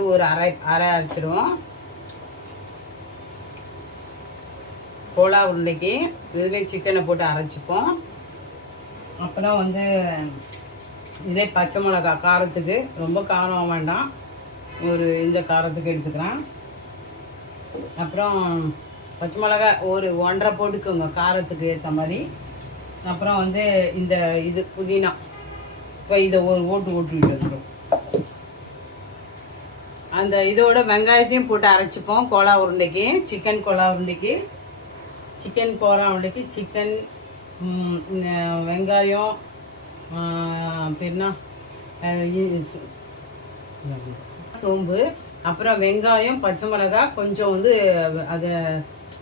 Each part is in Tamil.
ஒரு அரை அரைச்சிடுவோம். கோலா உருண்டைக்கு இதுலேயே சிக்கனை போட்டு அரைச்சிப்போம். அப்புறம் இதிலே பச்சை மிளகா காரத்துக்கு ரொம்ப காரம் வேண்டாம், ஒரு இந்த காரத்துக்கு எடுத்துக்கிறேன். அப்புறம் பச்சை மிளகா ஒரு 1.5 போட்டுக்கோங்க காரத்துக்கு ஏற்ற மாதிரி. அப்புறம் இந்த இது புதினா, இப்போ இதை ஒரு ஓட்டு வச்சுருவோம். அந்த இதோட வெங்காயத்தையும் போட்டு அரைச்சிப்போம். கோலா உருண்டைக்கு சிக்கன் சிக்கன் வெங்காயம் பின்னா சோம்பு, அப்புறம் வெங்காயம், பச்சை மிளகாய், கொஞ்சம்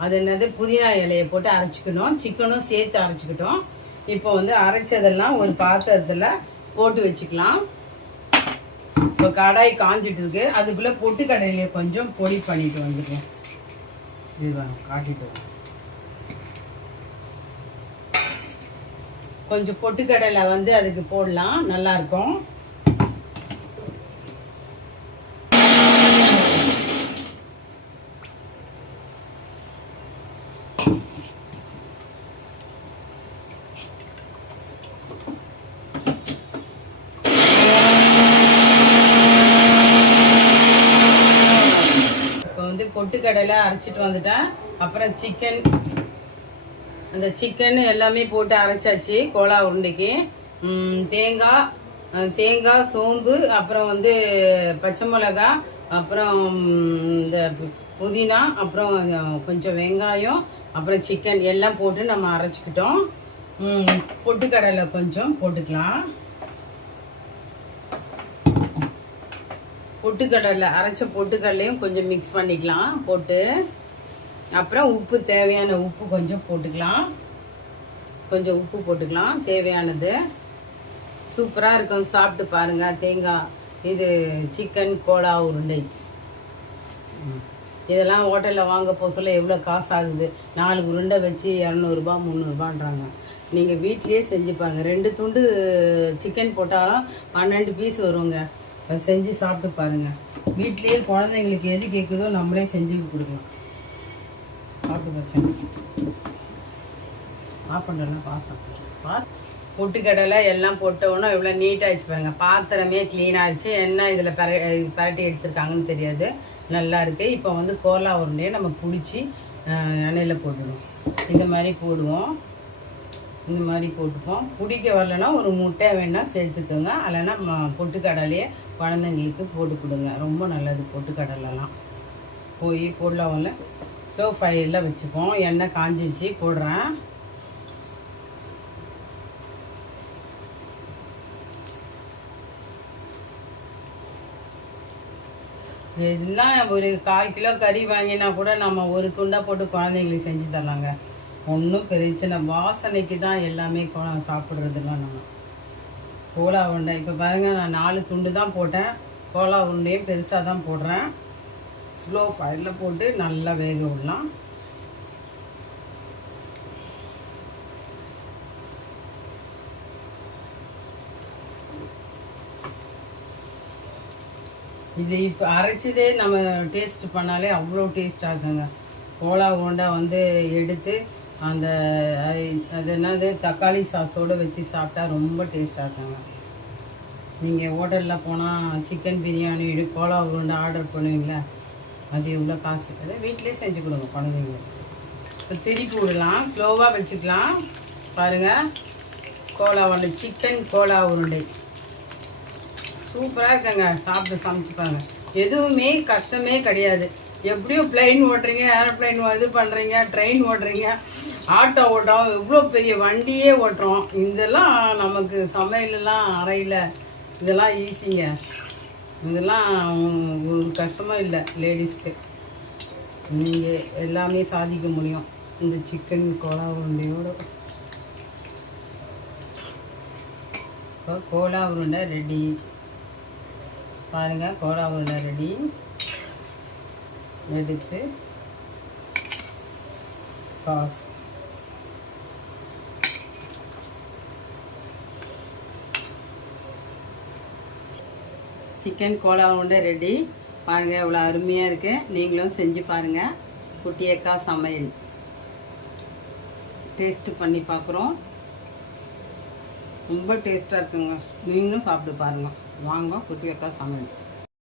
அது என்னது புதினா இலையை போட்டு அரைச்சிக்கணும். சிக்கனும் சேர்த்து அரைச்சிக்கிட்டோம். இப்போ அரைச்சதெல்லாம் ஒரு பாத்திரத்தில் போட்டு வச்சுக்கலாம். இப்போ கடாய் காஞ்சிட்டு இருக்கு, அதுக்குள்ளே பொட்டுக்கடலையை கொஞ்சம் பொடி பண்ணிட்டு வந்துடுவோம். இதுதான் காட்டிட்டு கொஞ்சம் பொட்டுக்கடலை அதுக்கு போடலாம், நல்லா இருக்கும். பொட்டுக்கடலை அரைச்சிட்டு வந்துட்டேன். அப்புறம் சிக்கன் எல்லாமே போட்டு அரைச்சாச்சு. கோலா உருண்டைக்கு தேங்காய், சோம்பு, அப்புறம் பச்சை மிளகாய், அப்புறம் இந்த புதினா, அப்புறம் கொஞ்சம் வெங்காயம், அப்புறம் சிக்கன் எல்லாம் போட்டு நம்ம அரைச்சிக்கிட்டோம். பொட்டுக்கடலை கொஞ்சம் போட்டுக்கலாம். அரைச்ச பொட்டுக்கடலையும் கொஞ்சம் மிக்ஸ் பண்ணிக்கலாம் போட்டு. அப்புறம் உப்பு, தேவையான உப்பு கொஞ்சம் போட்டுக்கலாம். தேவையானது. சூப்பராக இருக்கும், சாப்பிட்டு பாருங்க. தேங்காய் இது சிக்கன் கோலா உருண்டை. இதெல்லாம் ஹோட்டலில் வாங்க போக சொல்ல எவ்வளோ காசு ஆகுது. 4 உருண்டை வச்சு 200 300 நீங்கள் வீட்லேயே செஞ்சு பாருங்க. 2 துண்டு சிக்கன் போட்டாலும் 12 பீஸ் வருங்க. செஞ்சு சாப்பிட்டு பாருங்கள். வீட்லேயே குழந்தைங்களுக்கு எது கேட்குதோ நம்மளே செஞ்சு கொடுக்கலாம். சாப்பிட்டு பார்த்தேன். பொட்டுக்கடலை எல்லாம் போட்டோன்னா எவ்வளோ நீட்டாகிடுச்சு பாருங்க. பாத்திரமே க்ளீனாகிடுச்சு. என்ன இதில் பரட்டி எடுத்துருக்காங்கன்னு தெரியாது, நல்லா இருக்குது. இப்போ கோலா உருண்டையை நம்ம பிடிச்சி எண்ணெயில் போட்டுடுவோம். இந்த மாதிரி போட்டுப்போம். பிடிக்க வரலன்னா ஒரு முட்டை வேணால் சேர்த்துக்கோங்க. இல்லைன்னா பொட்டுக்கடலையே குழந்தைங்களுக்கு போட்டு கொடுங்க, ரொம்ப நல்லது. பொட்டுக்கடலைலாம் போடலாம். ஸ்லோ ஃபயரில் வச்சுப்போம். எண்ணெய் காஞ்சிச்சு, போடுறேன். இதெல்லாம் ஒரு 1/4 கிலோ கறி வாங்கினா கூட நம்ம ஒரு துண்டாக போட்டு குழந்தைங்களுக்கு செஞ்சு தரலாங்க. ஒன்றும் பிரச்சனை, வாசனைக்கு தான் எல்லாமே சாப்பிட்றதுலாம். நம்ம கோலா உருண்டை இப்போ பாருங்கள், நான் 4 துண்டு தான் போட்டேன். கோலா உருண்டையும் பெருசாக தான் போடுறேன். ஸ்லோ ஃபயரில் போட்டு நல்லா வேக விடலாம். இது இப்போ அரைச்சதே நம்ம டேஸ்ட் பண்ணாலே அவ்வளோ டேஸ்ட்டாக இருக்குங்க. கோலா உருண்டை எடுத்து அது என்னது தக்காளி சாஸோடு வச்சு சாப்பிட்டா ரொம்ப டேஸ்ட்டாக இருக்குங்க. நீங்கள் ஹோட்டலில் போனால் சிக்கன் பிரியாணி கோலா உருண்டை ஆர்டர் பண்ணுவீங்களா, அது எவ்வளோ காசு இருக்குது. வீட்டிலே செஞ்சு கொடுங்க குழந்தைங்களுக்கு. இப்போ திருப்பி விடலாம், ஸ்லோவாக வச்சுக்கலாம். பாருங்கள், கோலா உருண்டை, சிக்கன் கோலா உருண்டை சூப்பராக இருக்குங்க. சாப்பிட்டு சமைச்சு பாருங்கள். எதுவுமே கஷ்டமே கிடையாது. எப்படியும் பிளைன் ஓட்டுறீங்க, ஏரோப்ளைன் இது பண்ணுறீங்க, ட்ரெயின் ஓட்டுறீங்க, ஆட்டோ ஓட்டுறோம், இவ்வளோ பெரிய வண்டியே ஓட்டுறோம். இதெல்லாம் நமக்கு சமையலெல்லாம் அறையில் இதெல்லாம் ஈஸிங்க. இதெல்லாம் ஒரு கஷ்டமும் இல்லை. லேடிஸ்க்கு நீங்கள் எல்லாமே சாதிக்க முடியும் இந்த சிக்கன் கோலா உருண்டையோடு. இப்போ கோலா உருண்டை ரெடி பாருங்கள். கோலா உருண்டை ரெடி. எடுத்து சாஸ் சிக்கன் கோலா உருண்டை ரெடி. பாருங்கள் எவ்வளோ அருமையாக இருக்குது. நீங்களும் செஞ்சு பாருங்கள். குட்டி அக்கா சமையல் டேஸ்ட்டு பண்ணி பார்க்குறோம். ரொம்ப டேஸ்ட்டாக இருக்குங்க. நீங்களும் சாப்பிட்டு பாருங்கள். வாங்க குட்டி அக்கா சமையல்.